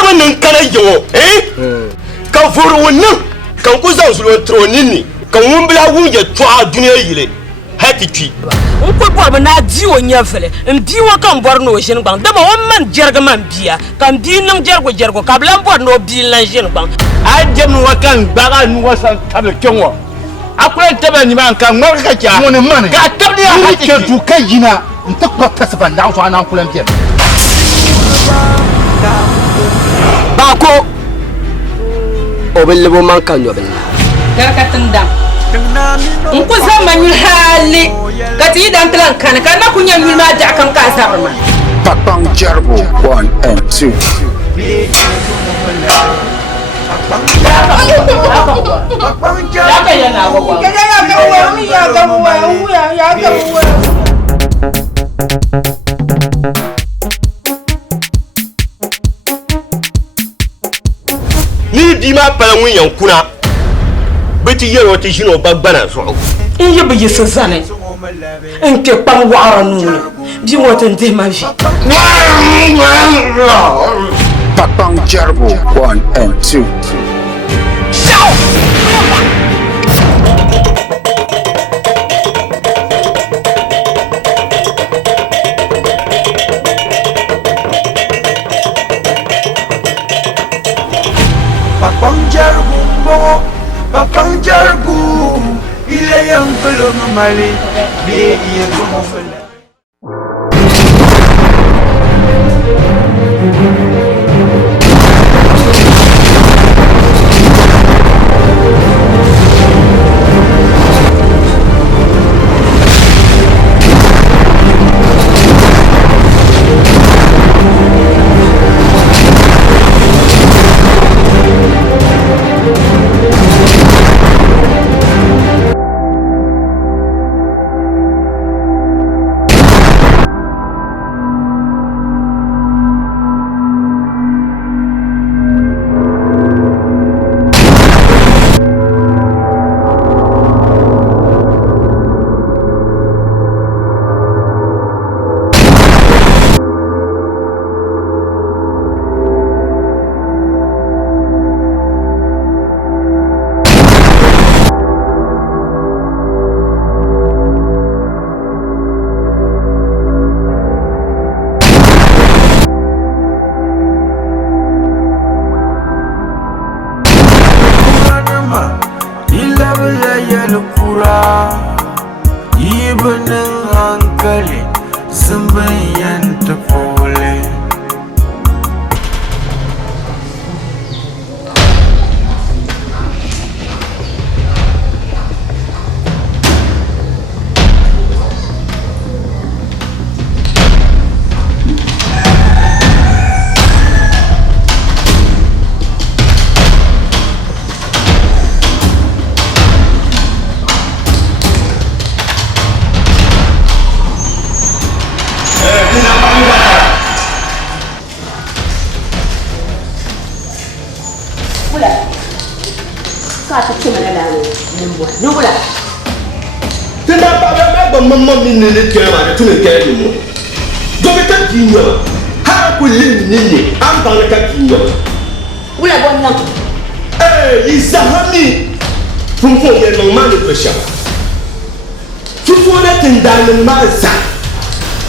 bor men kana yo ka for wonno kan ku zan su tronini kan won bla wuje to a duniya yile hati twi ko bor na di wonya fele ndi wo kan bor no shin bang da won man jerga man biya kan bi nam jergo ka blan bor no bi lan shin bang a dem wa kan baga nu wasan tabel kenwo akwai tabe ni man kan mar ka kya mun man ka tabni ya hati ke tu kai jina nta ko kasaban da so anan kulan tiyan ba ko obelebo man kan yobel garka tunda nku zaman hali kati dan tlan kan na kunya yulma da kan ka sabarma Pakpang Jarbo 1 and 2 ni di ma pala won yankuna beti yero ti jino bagbana so inye bi yesazane nke pan wara nunu bi woten de ma vi Pakpang Jarbo 1 and 2 Pakpang Jarbo ile yang belum mali dia belum fela Yalkura ibn hankali sembayan tepole Nubula tenda ba mamma min ne kema da tunin kai mu gobe ta kinyo ha ku lin ne an ba ka kinyo wala bonna izahami funfo ye no ma ne pesha funfo na tindan ma za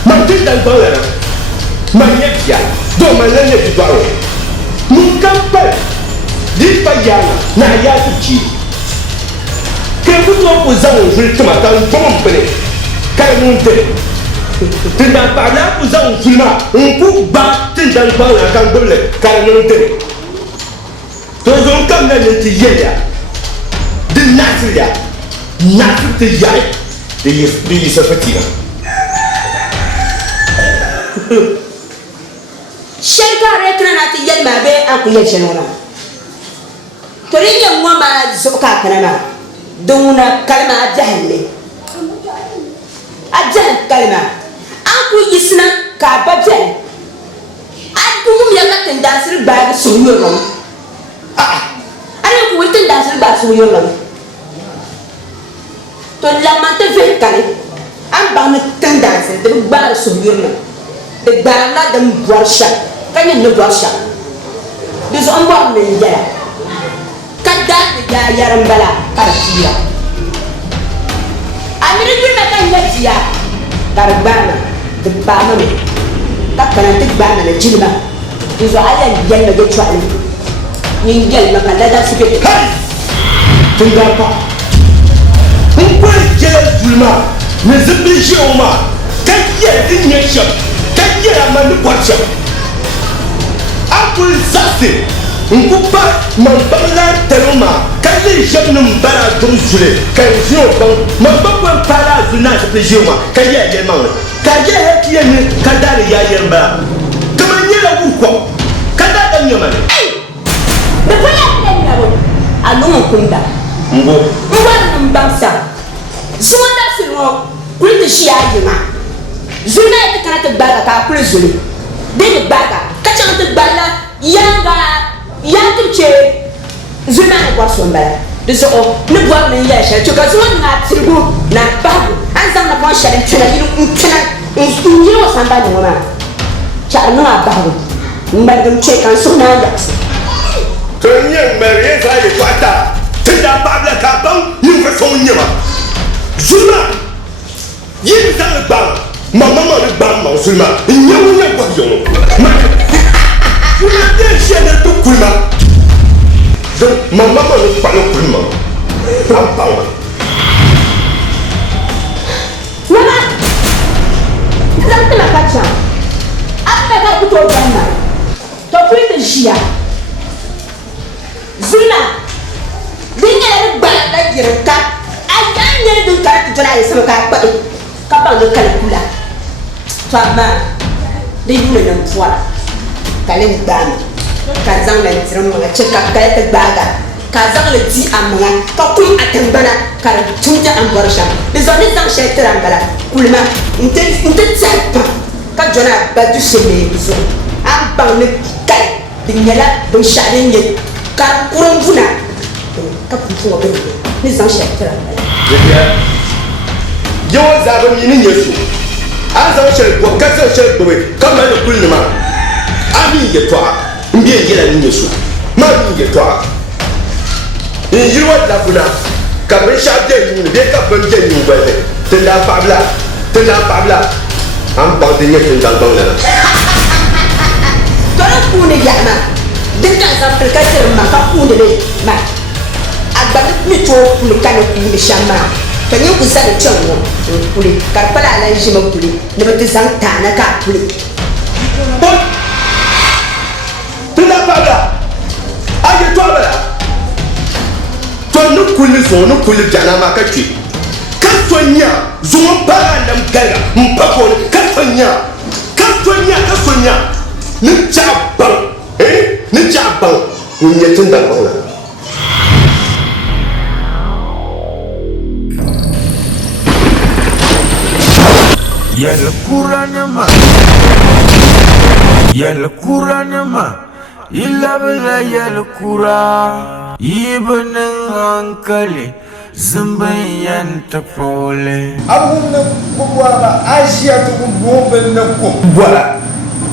ma tindan ba la ma ye bia do ma ne bi ba mun kan pa di pa ya na ya ti que vous opposez au jeu ce matin, comment vous prenez? Quand vous montez, tu n'as pas là, vous avez un film, on peut battre dans le bas, quand vous voulez, quand vous montez. Donc, on comme la netière, de Nasria, Nasria, de Yisafati. Shelka retrana ti yel mabe akuye chenona. Torinya mwama zoka kanama. Duna kalma jahille ajah kalma aku yisna ka bajen adu ya ka tendasir ba so yoron ana ku tendasir ba so yoron to lamma te fe kale am ba na tendasir de ba so yoron de ba na de borsha kanya ne borsha Dus on board men jala. Kada ya yaram bala kartiya. Amiri gurna kan yajiya. Darbana de bama me. Takana tik bana na jilma. Dus ala yalla ge chwali. Yin yalla kan da sibe. Hey! Tungapa. Nkwe jela julma. Nizibishi oma. Kaya dinyesha. Kaya amani kwacha. Akul sase. Nkupa mambala teloma. Kaya jemnu mbara drusule. Kaya jino bang. Mambakwa mpala zuna zibishi oma. Kaya yemang. Kaya heki yemi kadari ya yemba. Kama nyela wukwa. Kadada nyamane. The point I know Kunda. One Bamsa. Zunda Silmo, British Yagima. Zuna at the Canada Baga, Prisuli. David Baga, Kachan the Bala, Yanga Che. Zuna was one better. This all, no one in Yasha took us one night to go, not Babu, and some of one shall tell you know somebody woman. Shall not Babu. Madam check on some others. Tanya Maria saya kuata. Tidak pabla kapang ni kesonnya ma. Zuma. Yin sang bang. Mama mau bang mau Zuma. Nyawa buat jong. Zuma dia siapa tu kulma. Zuma mama mau pakai kulma. Apa? Mama. Jangan terlalu kacau. Apa yang aku tahu jangan. Tapi itu dia. Zuna, dinga bala da jirka ayanya dun ka tuna ya sama ka ba do kala kula to amma dai dole nan fuwa kalin bani ka zan la tiran mu ce ka ta baga ka zan la ji amma ka kun atambana ka tunta an barsha da zani zan shaytara bala kulma inte tsapa ka jona ba du sheme so an ban ne kai dinyala do shadin ye ka kurang guna ka kufu wa bane ni zan shekara ya yawan zaben yinin yesu an zama shirko kasar shirko bai kamar da kullum ma amin ya toa mbiye gila ni yesu ma min ya toa in yi wa da kuna kamar sha je ni be ka ban je ni ba tunda pabla an ba da yake dan ban na to ku ne ya na dinka zafir kasar ma ka ku ne ma agba ni to ku ka ne ku ne shama to ni ku sa da cewa ku ne karfala lan shi ma ku ne da ba ta san ta na ka ku ne tunda pabla aje to bala to nu kulli so nu kulli jana ma ka ci kan to nya zuwa bara nan gara mpako kan to nya ni jabban ni jabban kun yi tun da kauna Yalkura nama illa bila Yalkura ibanin hankali zumbayan tafole abun nan kubwa asia to bomben nan kubwa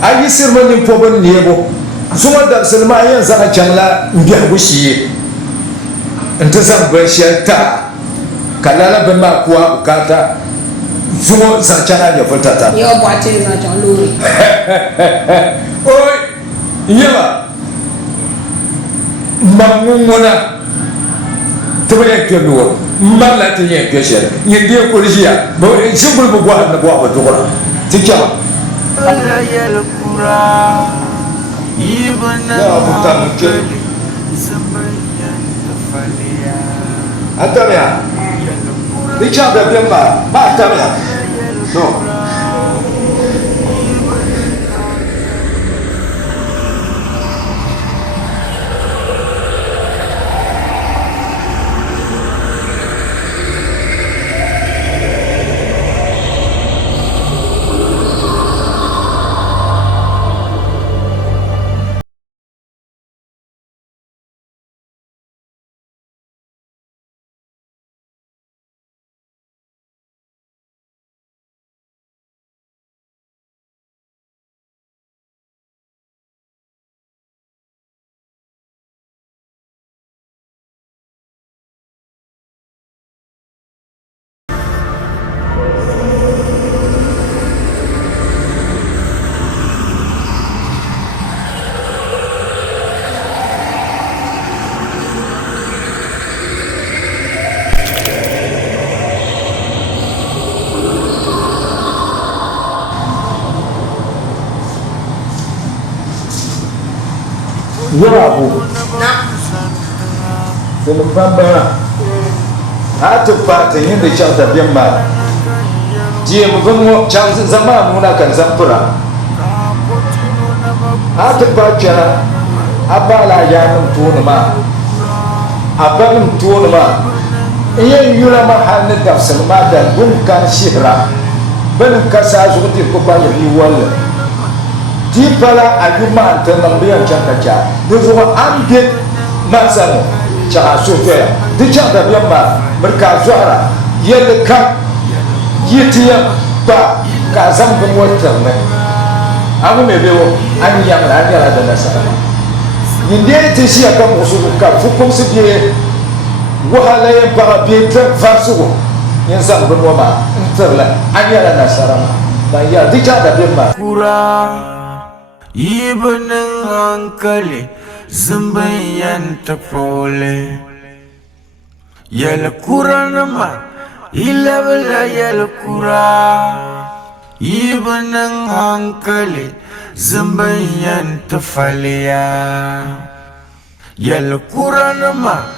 ayi sirman pobon nebo zuma da sulma yan zaka jamla biya gushi anta zabban shanta kalala ban ma kuwa bukata zuma zancana ya fultata yo bwate za jan lori oi yawa mamuna tubaya kyono malla te yen kyesher yende ko riya bo simbul bu gwa na gwa ba dokora tikya Yalkura ibanin hankali zumbayan tafole atamya tikya da bemba ba atamya no Yabu. The November. Out of parting in the chant of Yamba. Jim Bungo chances Zaman Munaka Zampura. Out of Pacha, Abala Yanum Tunama, Abanum Tunama, Ian Yulama Hanet of Salmada, Bunkan Shira, Benum Casas with the Kupaya Wall. Deepala Aguman Tanambian Chantacha. This one undid Masano, Chahasufia, the chant of Yamba, Merkazara, Yelka, Yitia, Ba, Kazam Water. I will be I'm young and than a son. Indeed, this year comes to Fukum Wahala and Parabita Vasu in some Bunoma, and Thurla, Anya and Sarama. My yard, the other Bimba. Kura, even uncle, Zumbayan Tapole. Yalkura nama, 11 Yalkura. Even uncle, Zumbayan Tafalia. Yalkura nama,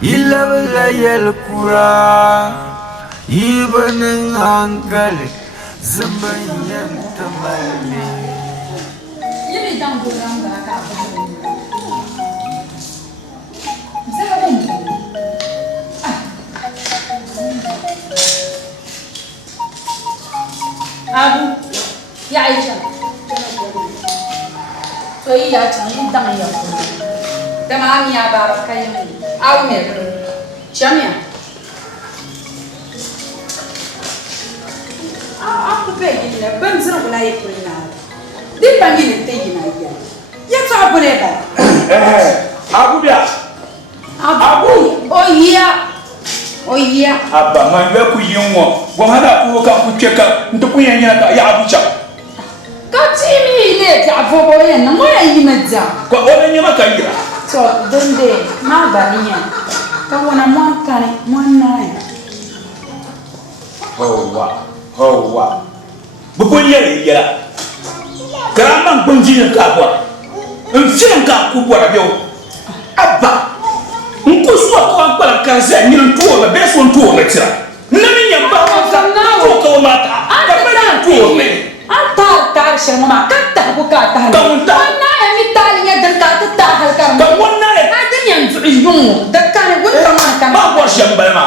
11 Yalkura. Even uncle, Zumbayan Tafalia. You don't go around like Abu, ya Aisha. So iya changi dang ya. Dama mi ya ba kai mi. Awu me. Chamia. Aku pe gini la ban zira kuna yi kurina. Di bangi ne te gina ya. Ya to abu ne ba. Abu dia. Abu. Oh iya. Oh iya. Abba man ya ku yinwo. Bo hada ku ka ku cheka nto ku yanya ka ya abu cha. Ka timi ile ta fobo yen na mo ya yimaza. Ko ona nyama ka yira. So donde ma baniya. Ka wona mo kane mo na. Hoa. Bu ko yere yira. Karaman bunji ka bo. Mfim ka ku bo rabio. Abba. Nkuswa kwa kwa kaza nyina tuo na beso tuo na tira. Nani nyamba kwa ko mata. Ka bana tuo me. Ata shema kata ko kata. Kamunta. Na ya mitali nya dan kata ta halkar. Ka wonna e. Ada yang zuyung. Dakkan wonna ma kan. Ba bo shamba ma.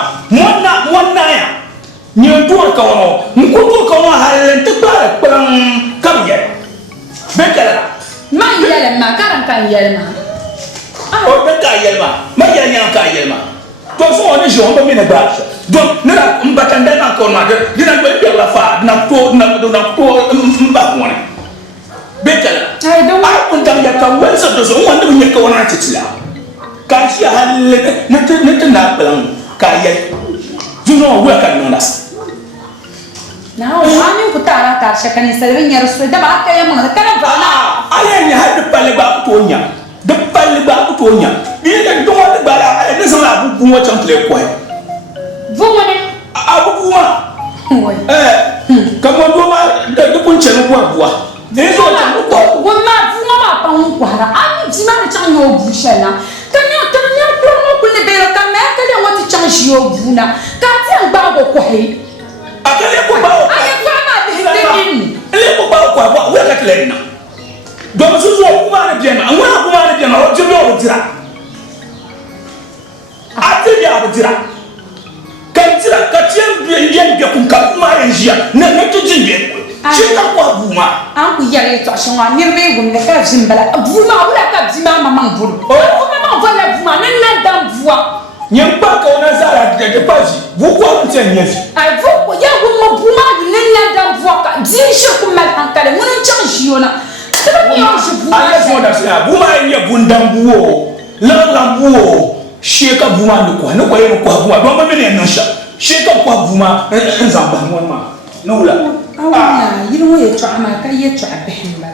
Wonna ya. Nyina tuo ka wono. Nkuto ka wono halen te ba kam ye. Bekala. Ma yele ma karam kan yele ma. O be ka yelma ma ya nya ka yelma to so on je on be na ba donc ne la mbatanda na ko ma de dina be be la fa na to mba ko ne be kala Ay do a kun tam ya ka wen so do so won de nya ka wona titila ka shi halle ne na plan ka ye juno wa ka no na na o ani ko tara tar shakani salve nya rasul da ba ka ya ma kana ba na ala nya hadu pale ba to nya de pale ba ko nya bi de do de ba la ne so la bu wa chample ko vous mone abu kuma oui kama do ma de punche no kwa bua ne so cha no kwa wo ma vous ma pa un kwara ani di ma cha no bu shena tanya do mo ku ne be ka me ka de wo ti cha shi o bu na ka ti an ba go ko he akale ko ba o aye kwa ma de ni ele ko ba ko wa we ka tele na do so so kuma ne bien na ngwa kuma ne bien na o jibe o dira ati dia o dira kan dira ka tien bien yen be kun ka kuma en jia ne to jibe shi ka kwa buma an ku yare to shonwa ni me gum ne ka zimbala buma wala ka zima mama bulu o mama vola buma ne na dam voa nyem pa ka ona zara de paji bu ko ntien nyefi ai vo ko ya gum mo buma ne na dam voa ka di shi ku mal an kale mun chan jiona taba mi on shi buma ala so da sia buma ye bundambuo la lambuo sheka buma ni ko ye ko buma do ma me ne no sha sheka ko buma nzamba ma no la awanya yiro ye twa ma ka ye twa behimba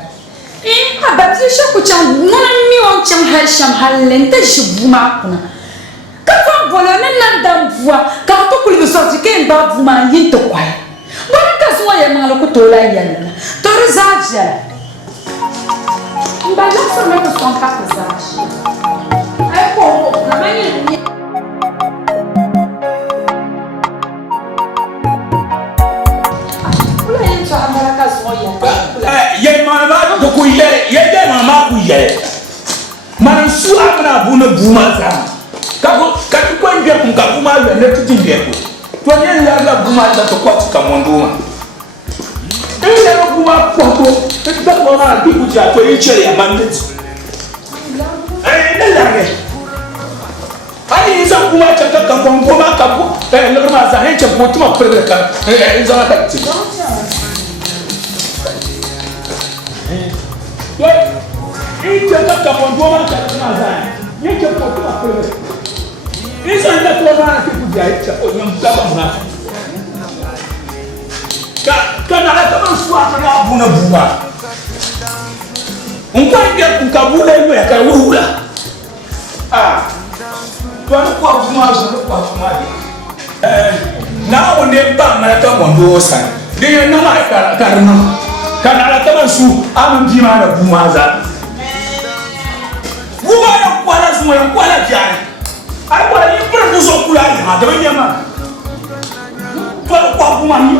abati shi ku chan mun mi on chan ha sham halen ta shi buma kuna ka fa bolo ne nan dam voa ka to kuli sorti ken ba buma yin to kwai bana ka so ye ma lo ko to la yalla to rizajala mba la so na ko son capesage. Ecco, la maniera ye mama do ko ye de mama ku ye man su amna bu na bu ma za ka ko nge ku ka bu ma ye ne tu nge ko to ye la bu ma za to ko ka mondo ma e ya bu ma ko to e da ko na ti ku ja to e chere ya man net e da la ge ani za bu ma ta ka ko ma ka bu e le ma za he che bu tu ma pre ka e za ta ti il te toca con tua mano per mangiare. Io ti ho portato a quello. Io sono andato a lavorare che tu hai, poi non stavo a Canale come squadra la buona buona. Un qualche un cabula e lui a carula. Ah. Tu hai qua fumare. Na onde ba mara ta mondo sa. Dia na ma karno. Canale come su am di mara bumaza. Bumaza kwala su mo kwala jani. Ai kwala ni pro so kula ni ma de nyama. Kwala kwa bumani.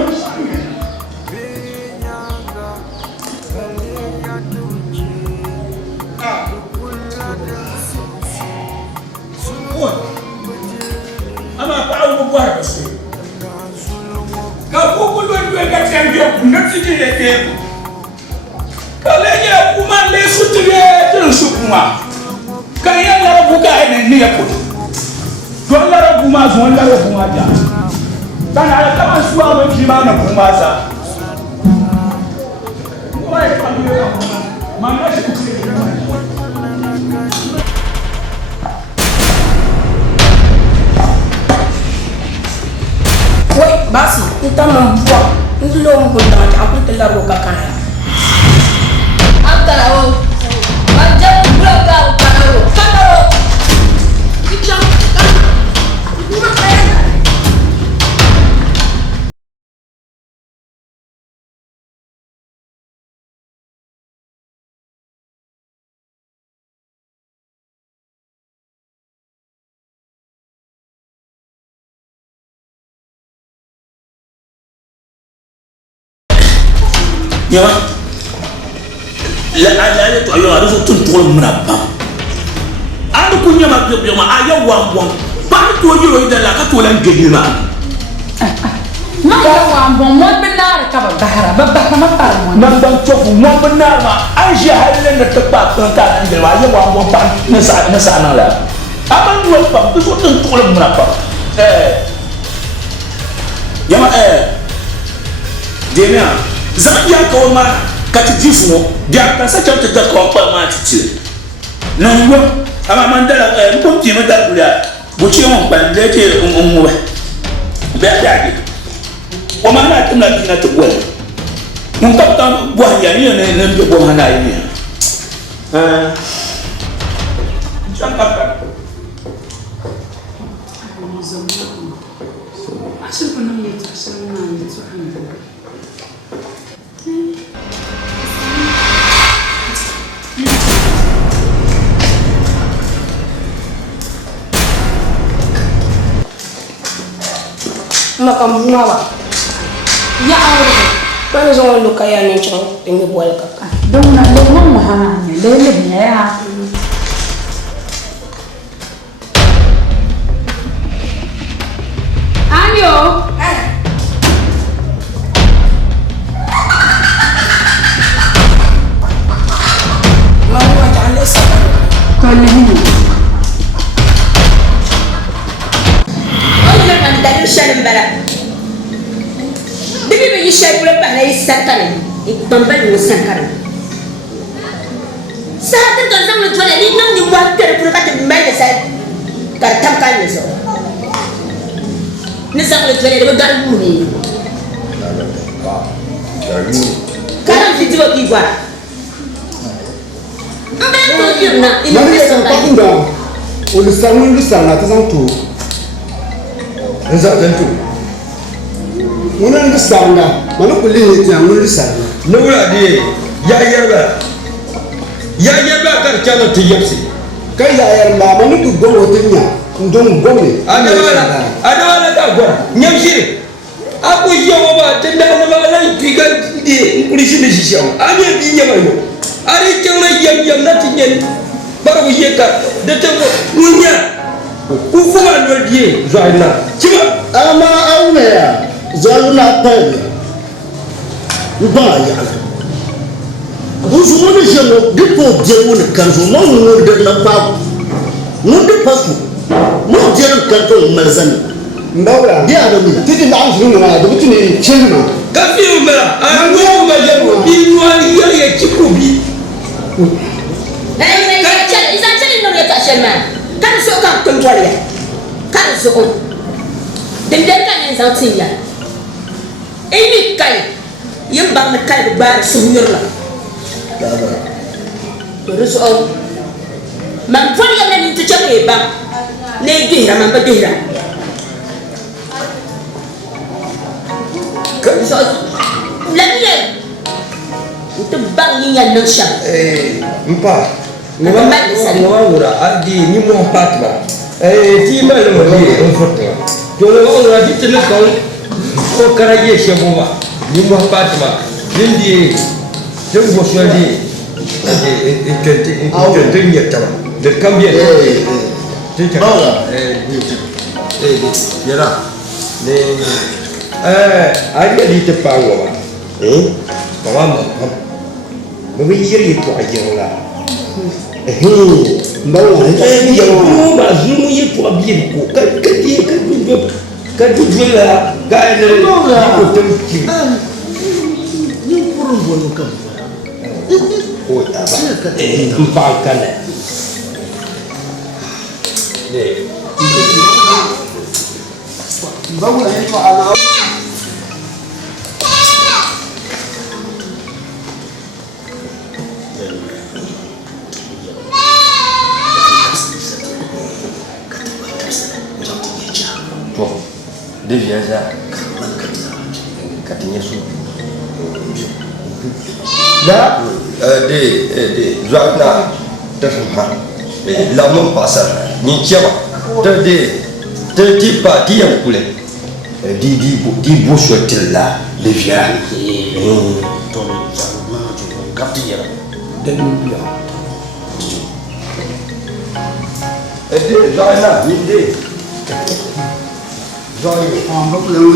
Ama pa u bwa ka se. Ka ko ko do ka tenge ku na tiji le te. Ka le ya ku ma le su tire te su kuma. Ka ya la bu ka ne ni ko. Do la bu ma zo la bu ma ja. Ka na ka ma su a ji ma na bu ma sa. Ko ai pa ni ma na shi ku. Woi, basi, kita membuat belum pun aku telah roka kaya. Apa tahu? Macam belakang tahu. Tahu. Kita kan. Buat kaya. Ya, la to ayo aru tun to muna ba. Anu kunya ma biyo ma ayo wambon. Ba to yiro ida la ka to lan gelima. Ma ya wambon mo benar ka ba bahara ba ma par mo. Nan ban to mo benar ma an shi halin da ta ba kan ka an gelwa ayo wambon pa na sa na la. Aban duwal pa to tun to lan muna pa. Yama Demia zan ya ko ma ka ti jifu dia ka sa chanta da ko pa ma ti ti nan wo ama mandala ko ti ma da bula bu chi mon ban de te mo be da di o ma na tuna tina to bo mun ka ta bo ya ni ne ne bo hana ni chan ka ka Asyik pernah lihat asyik mana suami. Makam bunga ba? Ya Allah. Mana zongo luka ya ni chong temi bual kaka. Dong nak dong mahana ni, lele ni ya. Ayo. Mau macam mana sih? Kau ni. Dari shalim bara bibi bi shay bula pa lay sakare ikbambal mo sakare sa ta to zam no jole ni nam ni wa tere pour ka te mbay sa kar tam kan ni so ni zam no jole de gar mu ni karam fi diwa ki gwa mbe to yirna Mari ya kan pakin da ulisan na ta san to Eza tentu. Muna ngi sanga, mana kulli ni tan ngi sanga. Nura di ya yarba ya ba kar chano ti yepsi kai ya yar mama ni du gongo tinya ndon gombe adawala da gora nyamshiri aku yawa ba tanda na ba lan piga de kulisi ni shishaw ame bi nyama yo ari chama yam na tinyen baro yeka de tabo munya ku fuwa ndo die zaina chima ama awmeya zaluna tawi ba ya uzu woni jeno dipo je woni kanzo mo ngurde na pa ngurde pasu mo je kanto malzani ndawra dia do mi titi na anzu ngana do bitini chelma kafi umela anwo ba jago bi nwali ya chikubi Izan cari nong ya tak Sherman. Kan so kan tumpul ya. Kan so. Dendam kan yang sangat tinggi. Ini kai. Yang bang kai bar sumur lah. Terus oh. Mampu yang nanti tu cakap bang. Negeri ramai berdiri. Kan so. Lagi itu bang yang nasihat. Empat. Ngawura adi ni mo patba ti ma le mo di on foto to le ngawura di tele ko ko karaye shebuma ni mo patma dindi je mo shwali e nyeta de cambie ti ta yara ne ari di te pawo ba mama mo bi yiri to ajira mbawa ni ya ko ba zumu ye to abiri ko ka du la ga ne ko temki ni puru bonu ka o ta ba mpa kana ne mbawa ni to ana devia já katanya su da de joana terima la mon pasar ni tiaba de tipa dia kule di boso tella devia to ma ju kapti ya de nubia de joana ni de rồi bốc lên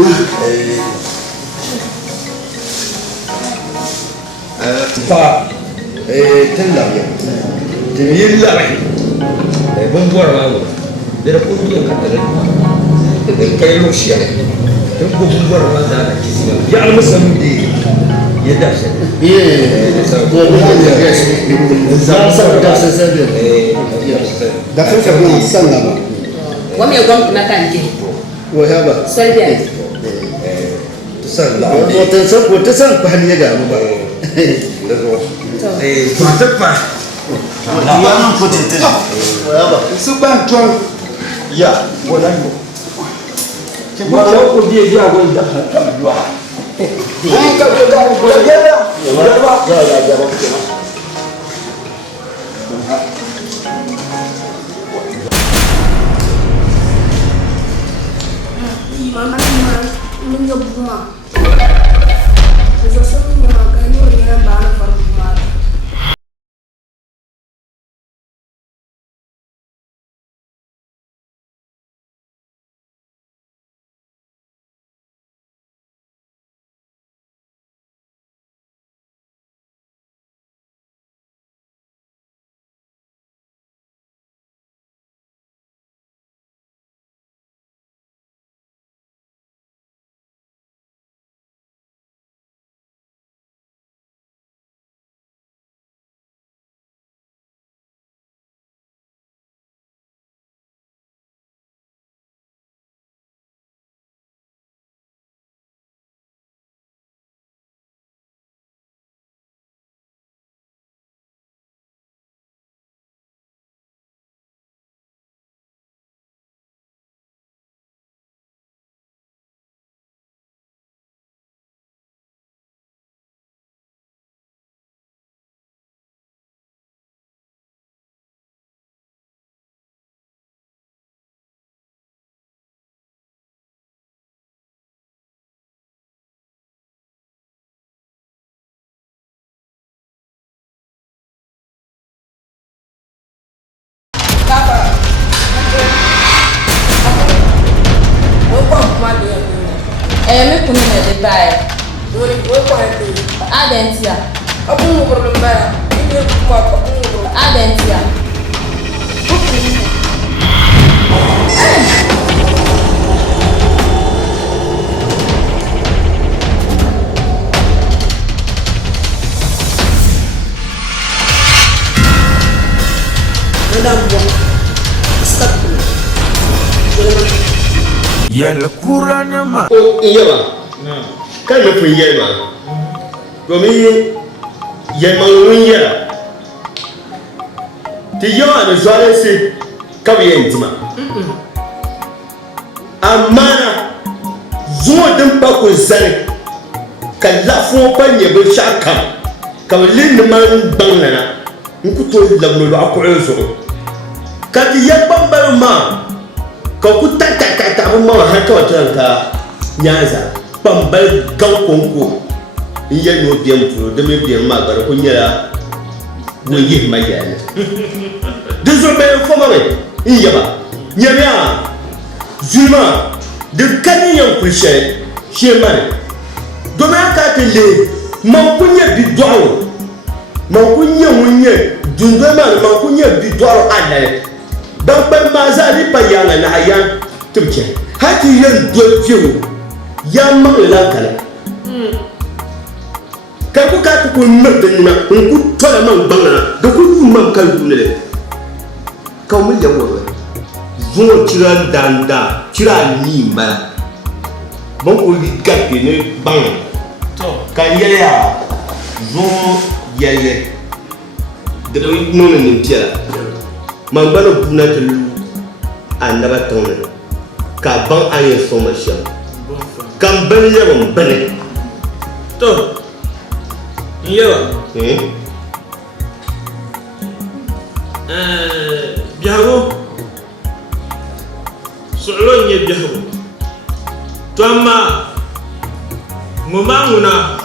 fa ten la bien te bien la bien bon voir là de la pour bien katale de kay lo sia de ko bon voir là da kisi ya al musamdi ya da se da sa bien sanga Wami ya gom makan je. wahaba Salbian. Tusan la wata san ku hali ya ga mu ba tepa ya nan ko tete wahaba su ban ton ya wala yo wala ko dia ko da yo ai ka ko da ya Mama ni buma. Sasa sasa ni magani wengine bana faruma. Adentia. Abun problem ba. Ini kuma abun problem. Adentia. Yalkura Nima. Nima. Kan nufin yalma. Domin yalman wun yara. Ti yawa da zuwa sai kawai yin jima. Amma na zuwa din bakon zane kan lafo ban yabe shaka kawai liman banana in kuto lamno da akwai zo. Ka ti yabban bar ma ka ku ta abin mawa har kawai turanka nyanza bambal gan konko in yi no biyan furo da mai biyan magara kun yara mun yi magyana duk zo bayan koma mai in yaba nyamiya zuma duk kanin yankun shi mani domin aka tille man kunya bidwawo man kunya wunye dungo mani man kunya bidwawo anaye dan ban ma za ni bayana na hayan tumke haki yan dofiyo ya mangala kala kai ku ka ku mabdin na ku tola man bangana da ku man kan dunle ka mu ya wo zo tira danda tira ni ma bon ko li gappe ne bang to ka yaya zo yeye da nono nin tira man bana buna tulu annaba tawna ka ban ayi formation kan ban yawan bane to yawa bihago su'lon ye bihago to amma mo manguna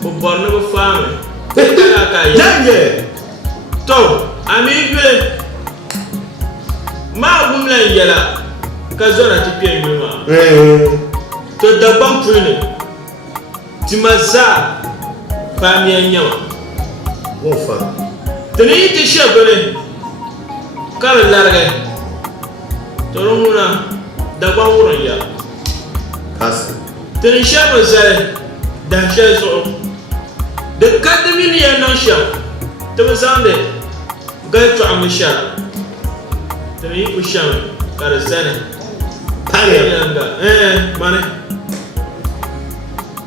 mo borno mo faame ka jange to ami be ma gumlan yala ka zona ti pied ma to daban prune ti maza famille nyawa wo fa tani ti shebere kala larga to rumuna daban wurin ya kas tani shebere zare da shezo de kadmin ya nan sha to mazande ga to amusha tani ku shame kala zare pare mane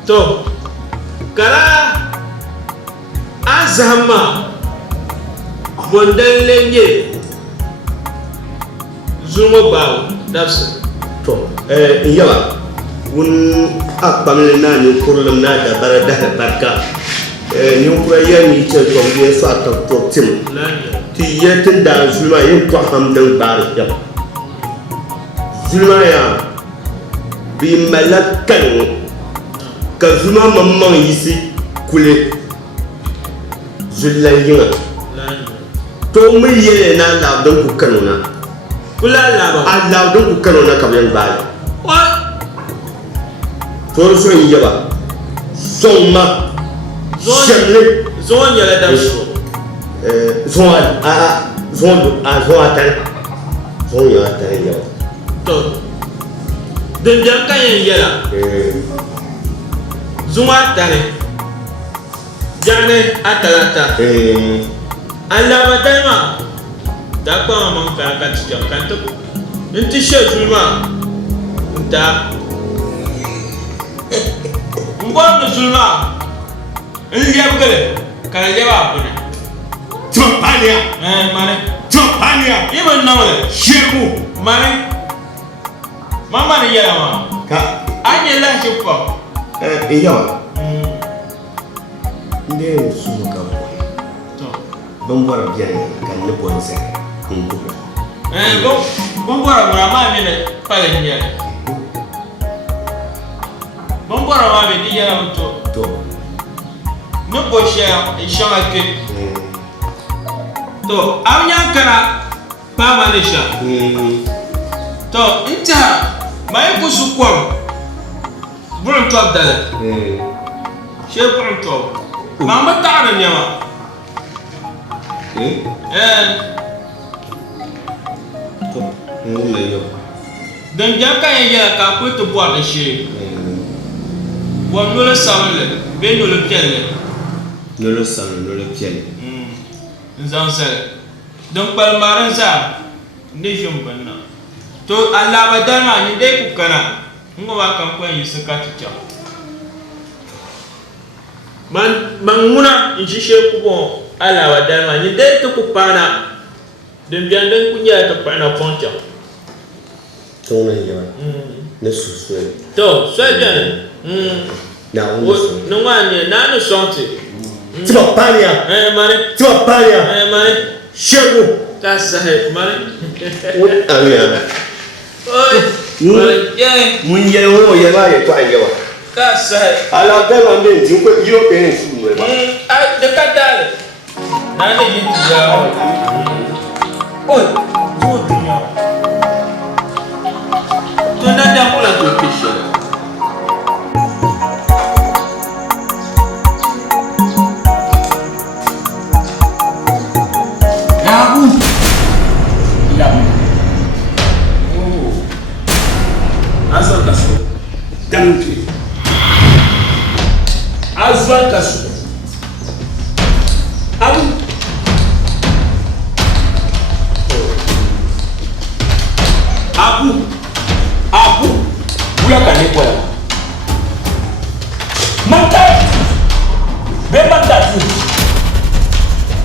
to kara azama bondan lenye zumo bawo dafsa to yawa un akpamle na ni kurlum na da barada barka ni kura yani ce to ye sa ta to tim ti yetin da zulma yin to hamdan bar ya zulma ya bi malakan ka zulma mamman yisi kule zullan yin to mu ye na labdan ku kanona kula laba Allah don ku kanona kamar bari to so yin yaba son ma shemle zon yala da shi zon ya tan yawa to den biyan kan yala zuma tare jane atalata Allah matema da kwa man ka ka ci kan to inti she zuma nta ngwa zuma Liam gale, kala lewa kuna. Topania, mane. Topania. Iman nawale. Sheku, mane. Mama ni yala ma. Ka. Anye la chupa. Yawa. Nde sumu ka boy. To. Bombora bien kan ne bonse. Bombora mama mi ne pale nyala. Bombora ma be di yala to. To. No boshia ishama ke to awnya kana pa manisha to inta mai kusukwam burun top dala Shape on top. Mama Tara Nima. Dan jaka ya ka ko to boa de she. Bo no le samle, be no le piele. No le samle, no le piele. Nzan se. Donc par maran sa ne jom banna. To Allah badana ni de ku kana. Ngo wa kan ko yi sakati cha. Man manguna in she ku bon Allah badana ni de to ku pana. Dem bianden ku nya to pana poncha. Ton ya. Ne susu. To, so bien. Na on. No one na no santé. Tu vas pas bien. Mane. Tu vas pas bien. Mane. Chego. Ta sahe, mane. Oi. Mane. Yeah. Mun ye wo ye ba ye to anye wa. Ta sahe. Ala da la me tin ko yo pe fu re ba. Ah, de kadale. Na ne yi ya. Oi. Jo dunya. To na da kula to kisha. Azwa kasu. Abu. Buya kane kwa. Manta. Be manta tu.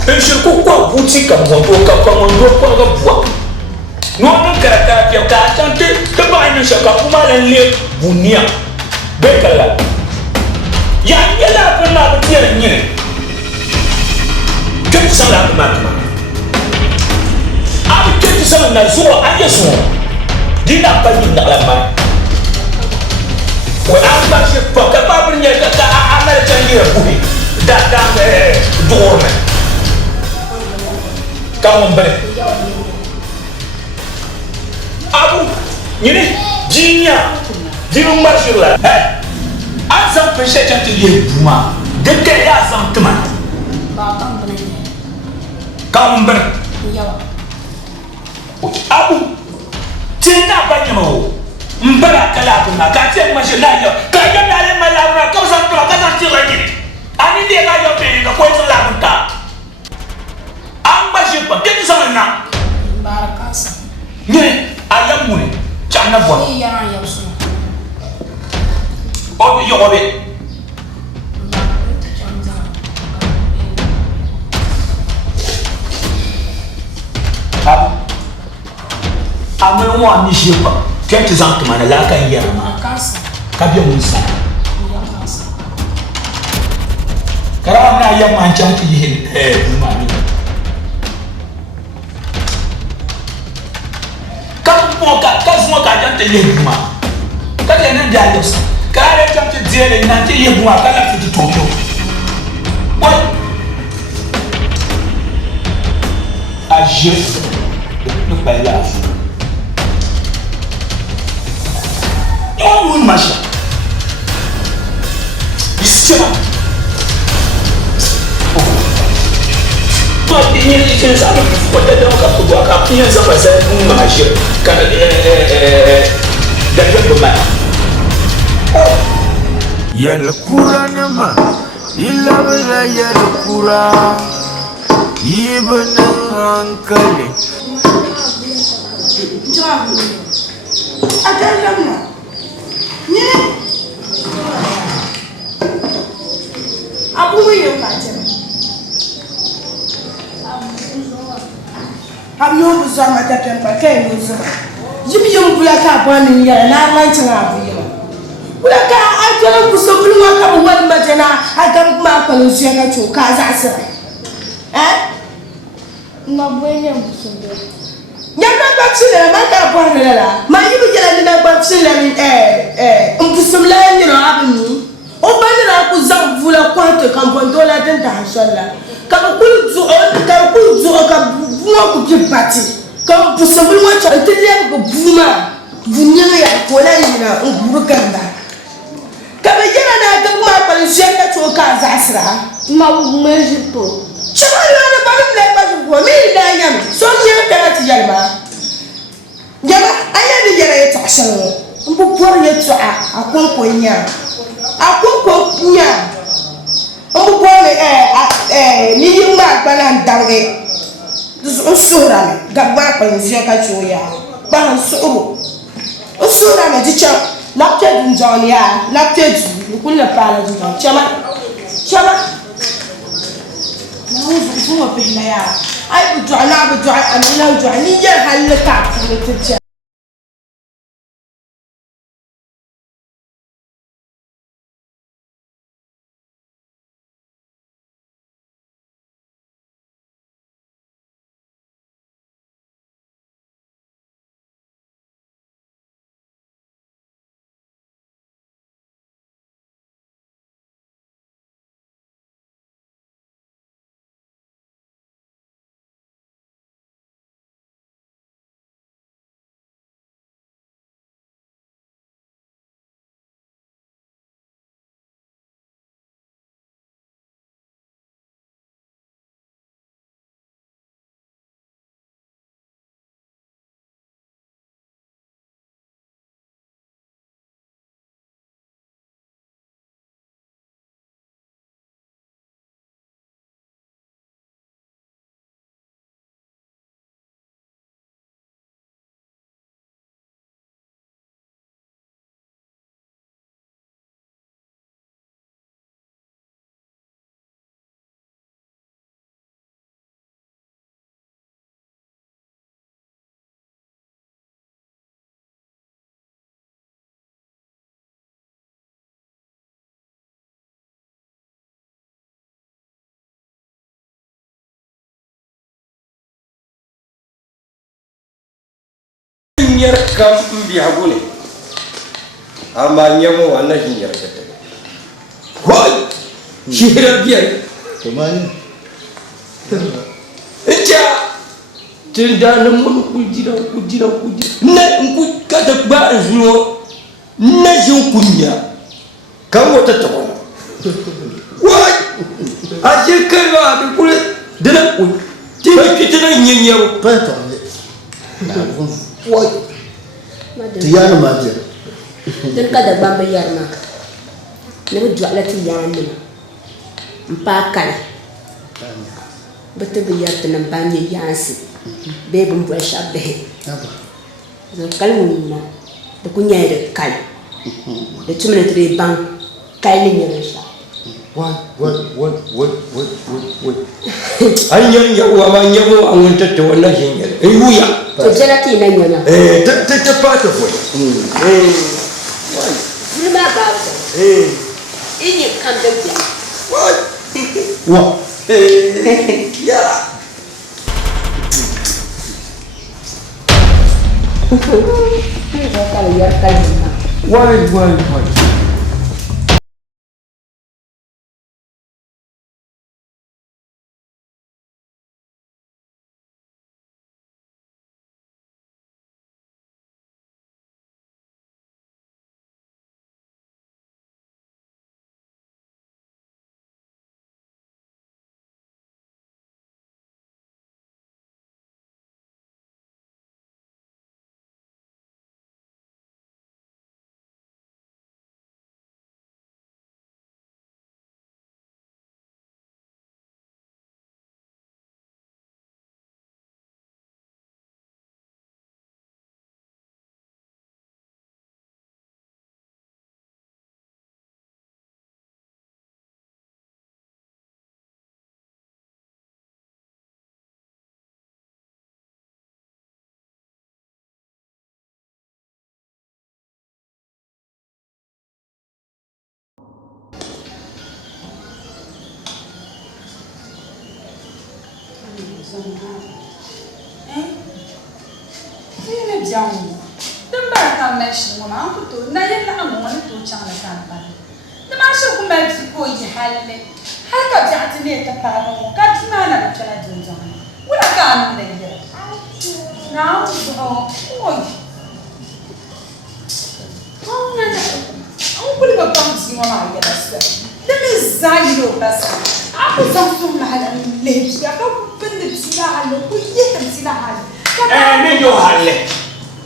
Pension ko kwa buti ka mondo ka ga bua. No no kara pia ka tante te ba ni shaka kuma lalle bunia. Be kala. Ya yala ko na buti ya nyine. Ke sala ko matma. Abi ke sala na zuwa anye so. Dina pa ni na la ma. Wa amba she pa ka ba brinya ka amara changira buhi. Da dorme. Kamu bere. Abu, ini jinya, jiru marshula. Azam peshe chanti ye buma. Deke ya azam teman. Kamu bere. Abu, tina banyak mau. Mbara kala kuna, kacang masih layo. Kaya nale malabra, kau santura, kau santura ini. Ani dia kaya beri, kau itu labuta. Amba siapa? Kita sama nak. Barakasa. Ni ayam muni, cana buat. Iya ayam semua. Obi yo obi. Ame mo ani siapa? Kita zantu mana lakan ya? Barakasa. Kabia musa. Iya kasa. Kalau na ayam macam tu ye, mana? Semua kajian terlihat Kalian yang jauh, kalian jam terjadi nanti ia buat kalian itu Tokyo. Boy, agir, lupa lah. Yang masih, istilah. Ini sama pada dalam kapal buat kapalnya sampai saya mengajar karena dari bermain. Yalkura nama, illa bela Yalkura, ibn angkali. Jom, ada lama. Ni, apa yang macam? Am yo buzama tatem pa kay no zama jibi yum bulaka bani ya na manchi na bu yum bulaka ajala ku so bulwa ka bu wal majana agam ma ko no siya ka chu ka za sa Na buenya busumbe. nyama ba chile ma ka bani la ma yibi jela ni na ba chile ni mbusumla ni no abni o bani na ku zam vula kwante kampondo la den ta hasalla ka ku zu ka buwa ku bi bati ka busumbu mo cha tele ko buma bunya ya ko la yina nguru kanda ka be jera na ka ma pa kan zenda to ka zasra ma jipo chama na ba mi le ba ko mi da yam so mi ka ti yalma jama aya ni yere ta shan mbu por ye to akon nya mbu por ni yimba bana dange usura me gaba ko nzia ka chuya ba usura me dicha lapte dunjonia lapte du kulla pala du chama na uzu mo pina ya ai bu jana amina jani ya halaka ko tete Kam biya gune amma nyamo wannan hinyar ta hoi shira biyar Kemana? Echa tindanan mun kujira na ku kada ba zuwa na jin kunya kan wata tawana wai a shekar ba da kure da na ku tinan yanyaro Pronto. Wai. Tiyana maje. dan kada bamba yarma ne bu jwala ti yanni mpa kala bete bi yarta nan banye yansi be bum bu shabbe zo kalmu na da kunya da kai da tumne tre ban kai ne ne sha What? Anyar ya uwa ma nyamo an tatta wannan hinyar. Wuya. to jana ti nan yana Ta fata foi. ni ma ba ko inyi kam da biya Wa. Ya. ko kala yar kai na Why. Ini jauh. Tempat kami sih, mama aku tuh, naya nak amu ni tuh jangan sampai. Nama aku mesti kau hal ni. Hal kau jangan ni tempat kamu. Kau di mana berjalan jalan? Udah kamu ni. Now, oh, oh, nana. Aku boleh berpangsi mama ya, dah. Dan زايدو بس أبو زنفهم على اللبس يا أبو بند بسلاح له ويجي بسلاح له نيجو هالله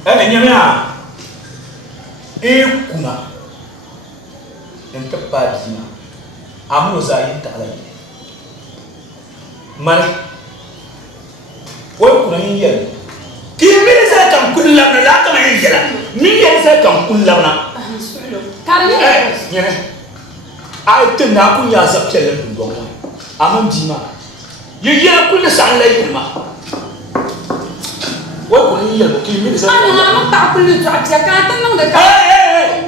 نيميا كنا أنت بادينا أمو زايد تعالى مالك وكنا ينجل كي مين سأكم كل لبنا لا كم ينجلا مين سأكم كل لبنا كارني يعني أيتنا كن يا سبتلن بدوما أمام جيما يجينا كل سنة لا يكما وكنا ينجل كي مين سأكم أنا ما بعقل تعطيك كاتن نعند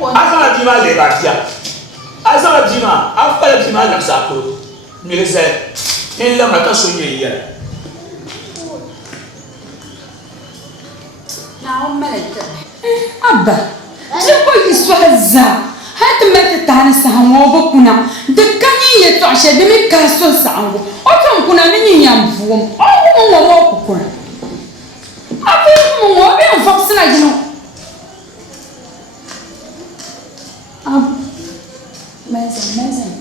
أسمع جيما لباتيا أسمع جيما أفكار جيما نفسكوا مين سأ إلا ما كسوني يجينا نعم ملك أبا جبوا يسوع الزا هات ما تتعنا سهم وبكنا دكاني يتعشى دمي كاسو سامو أتوم كنا نيجي ينفوم أو مو بكنا أبي مو أبي أنفقسنا جنو أب مازن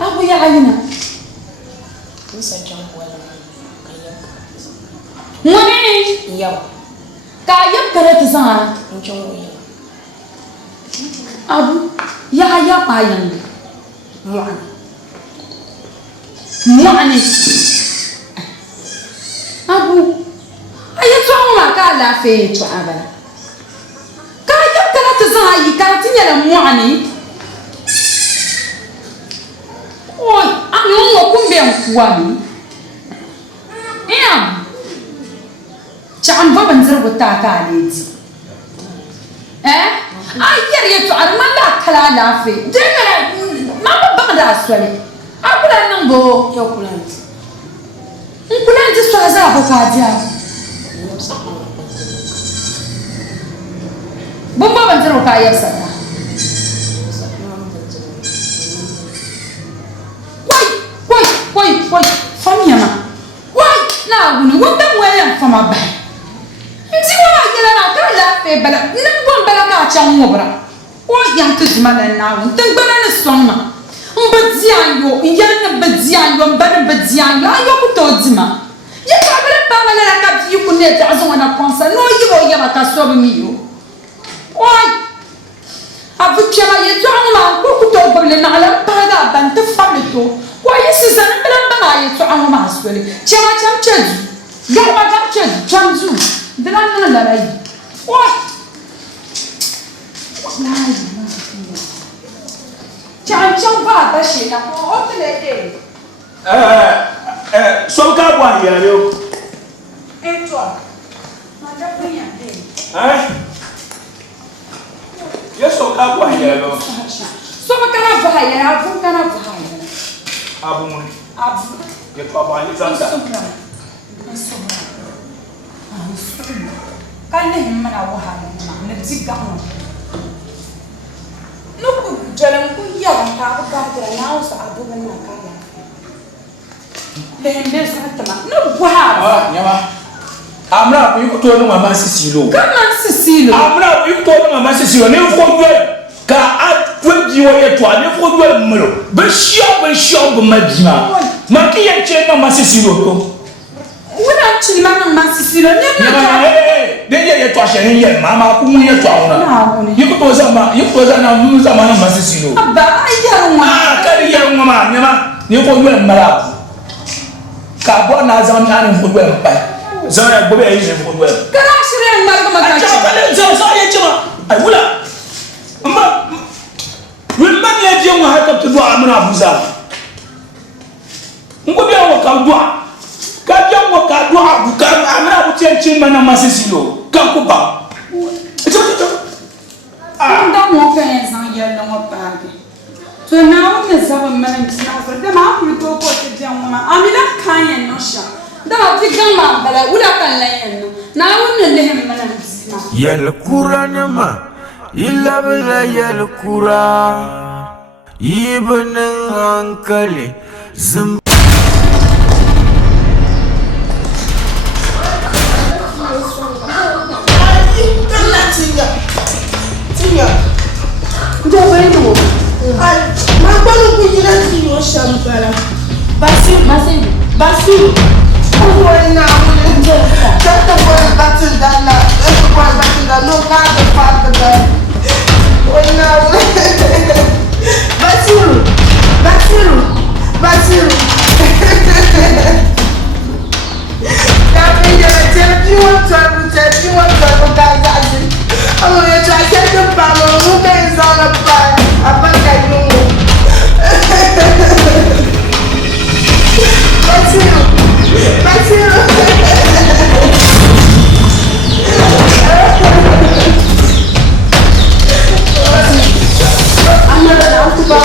أبو يا عينا Mone Yawa. Kayam kare tizana. Nchongo yawa. Abu ya payang. Mu'ani. Abu ayo tuwa ka la fe to abala. Kayam kare tizana yi karatinya la mu'ani. Oi, anu ngo kumbe nkwani. Cham baban zirgu ta ka leji ayar ya to arman la kala lafi dena mama ba da aswale akula nan bo Ya kulanti. kulanti so za ba ka dia bon baban zirgu ka yar sada wai famiyama wai na guni wanda wayan fama bai Ntiwa yela na ka la fe bala nbon bala ka cha ngobra o yang tu zimala na won tan bala na soma mbadianyo yana mbadianyo ayo ku to zima ya ka bala pa bala la ka bi ku ne ta zo na konsa no yibo ya ka so bi yo oi abu chama ye to ma ku to bala na ala pa da ban ta fa le to wai si zan bala ba ye to an ma aswele chama chedu garba chedu chamzu Delano la rai. What? Chang ba ba shi na ko hotle de. So ka bwa ya yo. Toi. Manda kunya de. Yes so ka bwa ya yo. So kana ba ya, abu kana ba ya. Abu mo. Abu. Ye to ba ni zanta. Kan ne mana wahala na ziga no nuku jalan ku ya ta ba da na usa abu na kaya lende satama no wahala Nyama amra ku to no mama sisilo kama sisilo amra ku to no mama sisilo ne fo gwe ka atweji wo ye to ne fo gwe mro be shio be madima maki ye che no mama sisilo to wona chilima no masisilo ne na de ye to ashe ye mama ku mu ye to awona yiko to za na mu za mana masisilo aba ayarwa kari ye ngoma nyama ne ko ywe mara ka bo na za na ni fo gwe mpa za na gbo be ye fo gwe kana shire mara ma ka cha ka za ye chima ai wula amma wimma ne je mu haka to do amna buza ngo bi awo ka do ka jango ka do abu ka amra bu cin mana masisilo kan ku ba nda mo ka san yalla mo pa ke to na o ne zaba mana misna so da ma ku to ko te jango ma amina kan yan no sha da ma ti gan ma bala ula kan la yan no na o ne le mana misna Yalkura nama illa bila Yalkura ibn hankali zum Ndio bali tu. Basiru. Why now? Just the boy battle that now. Just the boy battle that no God the father that. Why now? Basiru. You want to guys. I'm going to try to get the power. Who is on the plan? I bet I know. Basiru. I'm not allowed to buy.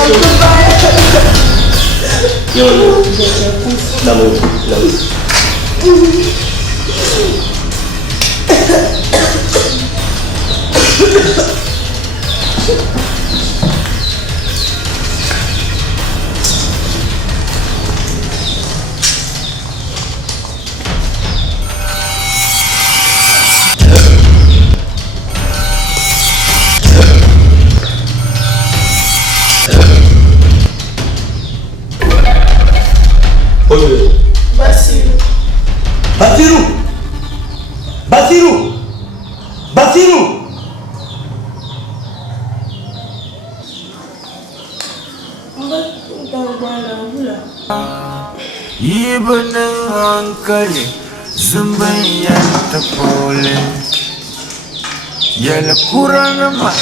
Basiru. Ibn hankali zumbayan tapole Yalkura nama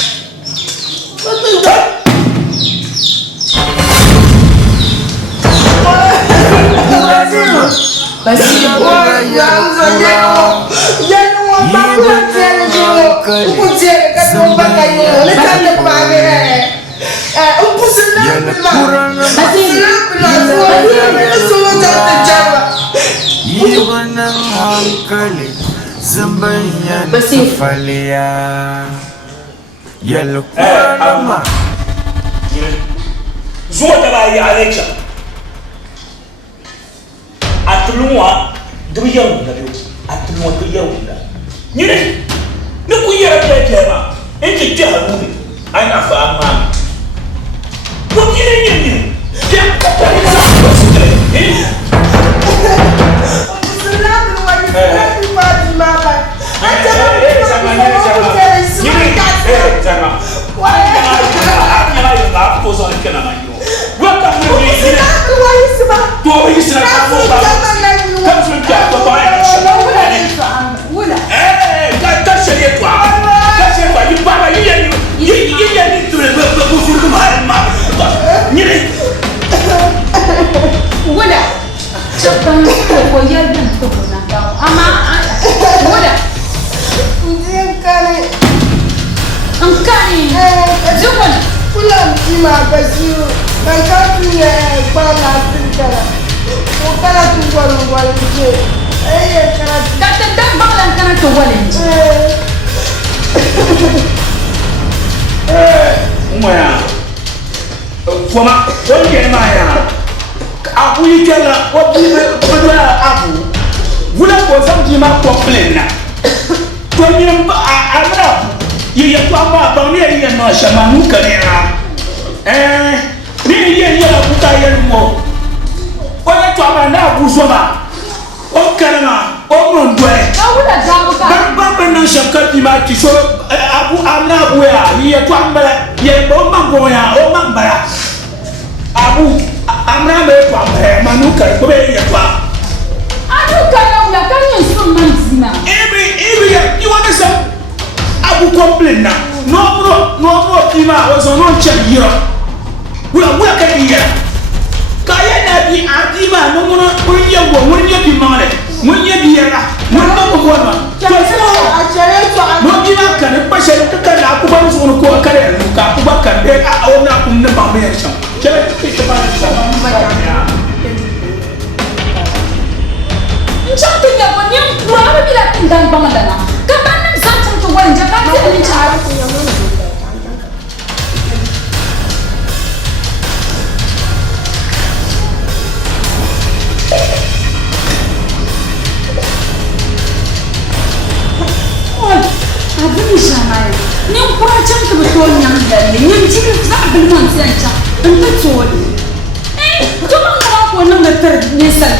Nissan.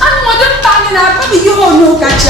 I'm modern banging up, but you won't know catch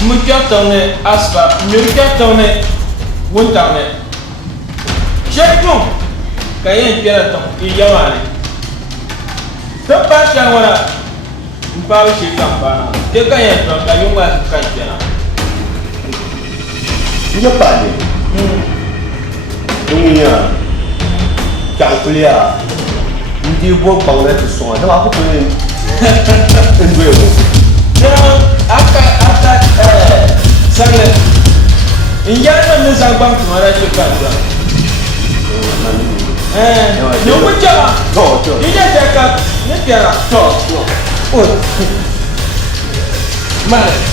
Mutjatone aspa, mutjatone wuntane. Shekung, kayen pieraton, iyamani. Tepat yang mana? Mpawi shikamba. Dia kayen ton, kayunga kanjana. Dia pade. Dunia. Kau kuliah. Dia buat bangla tu semua. Dah aku punya. Enjoy. Aka sangat injana nisang bang tumara juga nyumun jawa dia jaga ni tiara mana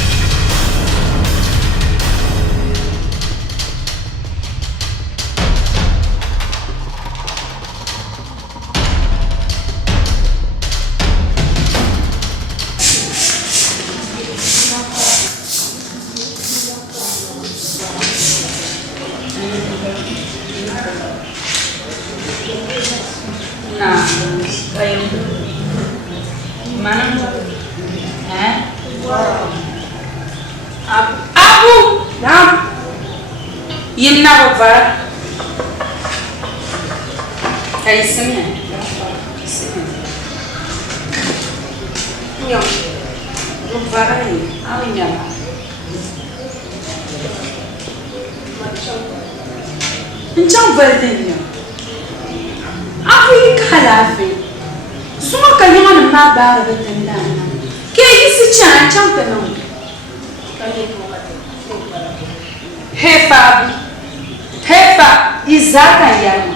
Hefa, izaka yama.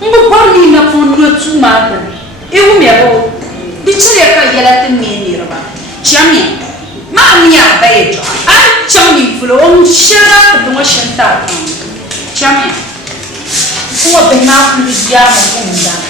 Mbukoni na fundu tumaba. Ewu mebo. Bichire ka yala temeni roba. Chami. Ma nya bayejo. Ai chami fulo on shara do shanta. Chami. Uwa be ma ku yama kunda.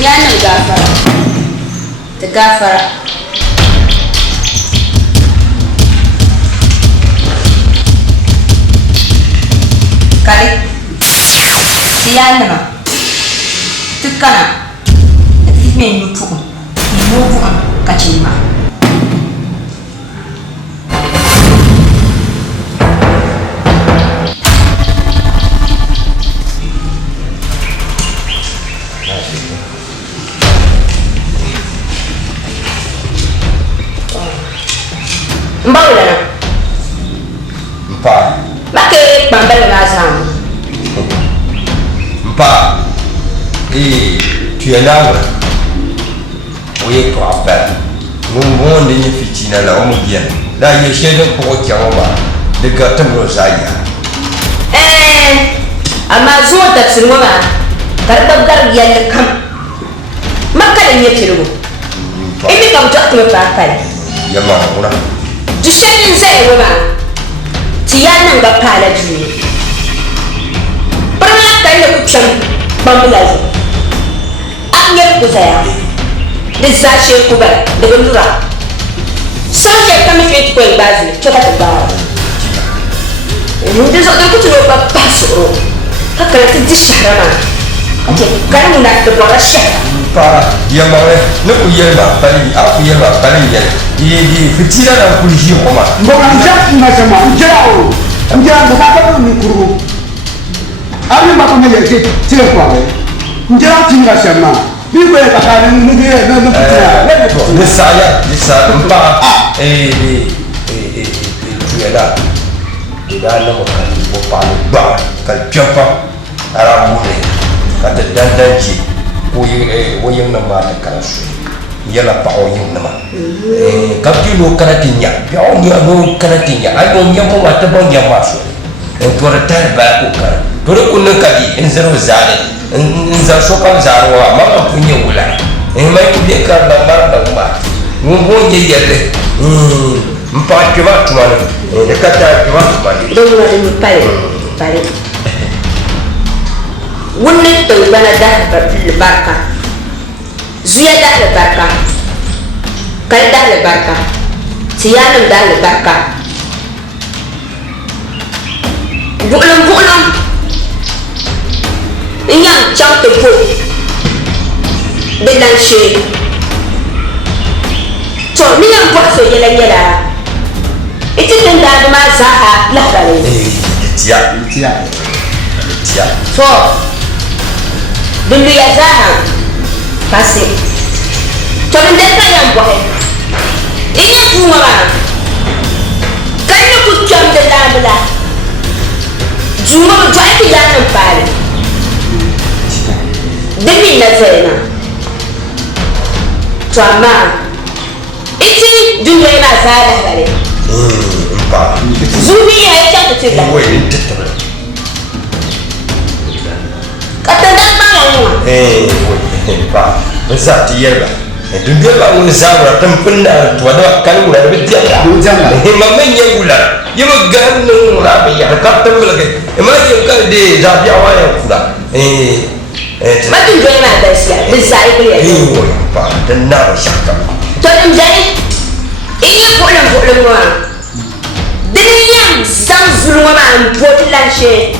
Yana gafara. Ta gafara. Kali. Yana. Tukana. Ati me nupu. Nupu kachima. Mbawula na. Mpa. Make bambala na sana. Mpa. Tu es là. Oui, pour appel. Mon de ni fitina la on bien. Là, il chez de pour qui on va. De gâteau rosalia. Amazo ta tsinwa karba gar yalla kam. Makala ne tiro. Ibi kam ta kuma fa kai. Yama una. Du shanin zai wa ba. Ti yanan ga pala juye. Barna kai ne ku chan bambulazi. Anyar ku zaya. Desashe ku ba daga lura. Sanje kam fi ko bazi to ta ba. Mun da zo da ku tuno ba paso. Haka ta ji sharama. Ake garin da ta bora shara. Para yama ne ku yema bali aku yema bali ya. Di fitina na kuliji koma. Mbona njaki masema njao. Njao mbaka ni kuru. Abi mbaka mele tire kwa we. Njao tinga sema. Bibo ya kakana ni na fitina. Ni saya mpa tuela. Ida na mo kan mo pa ba kan piapa ara mure. Kata dandanji ko yin na ma ta karasu. Yala pa o yin na ma. Kapti no karatinya. Ya o ni no karatinya. Ai no nyamo ma ta bon nyama so. To ra tar ba ko kar. To ra kun kadi in zaro zale. In za so kan zarwa ma ka punya wula. Mai ku be kar da mar da ma. Mun bon ye yelle. Mpa ke va tuana. Ne kata ke va tuana. Don na ni pare. Wunne to bana da barka. Zuya da barka. Kai da barka. Tiyanan da barka. Bulan. Inyang chang to po. Bilang she. To ni yang buat so yela. Itu tenda ma zaha la bale. Tia. So. Dulu ya zaha. Pasti. To ndeka yang buat. Ini cuma. Kaya ku jam de la. Juma jai ki jangan pare. Demi na zena. Tuama. Iti dunia na zada bale. Mpa. Zubi ya ita to tega. Woi, tetap. Kata dak bangun. Mpa. Besar dia ba. Dunia ba un zawra tampenda to ada kan ular bidya. Jangan. Mamanya ular. Ye magan nung rabi ya katam lagi. Emang yang kau di rabi awal yang pula. Makin gue ada sih. Besar itu ya. Pak, tenang syakam. Tuan jadi. Ini boleh mah. Dengan sang zulungan buat lanche.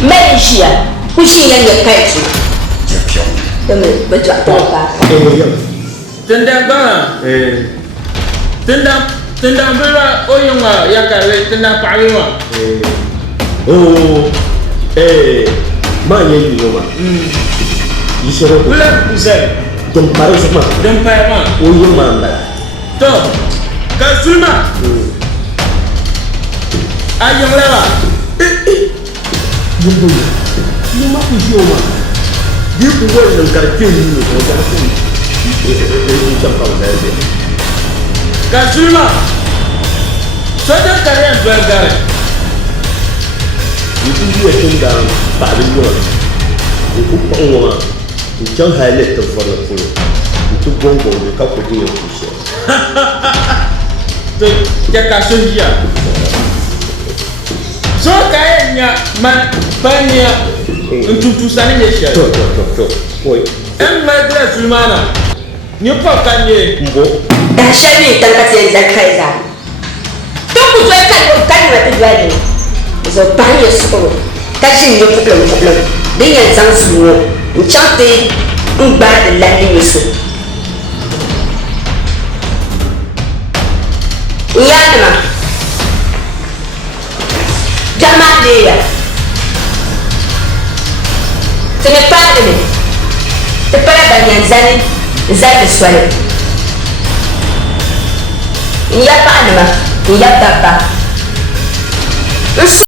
Malaysia. Kucing yang kayak tu. Jepion. Betul apa? Tendang bela oyong ya kare tendang pagima. Mana yang ini mah? Isoro. Bulan usai. Jempar semua. Jempar mah. Uyung mana? Tuh, kasulma. Ayong lewa. Nima pujian mah. Dia bukan yang kerja ni, macam tu. Jempar saya. Kasulma. Sudah kalian bergaul. Itu dia tentang Pak Ringgol. Itu pengawal. Itu highlight terfalak pun. Itu bongbong dia kau pergi yang kisah. Tu jaga suhia. So kayaknya banyak ntutu sani nye shia to oi en ma dra sulmana ni pa kanye mbo da shabi tan ka sai za kai za to ku zo kan ma ta dwani zo ba ya so ka shin ne problem din yan san su in chante in ba da lalle so Yanma Jamadia ce n'est pas aimé c'est pas la bannière zali soirée il n'y a pas Anima il y a papa un son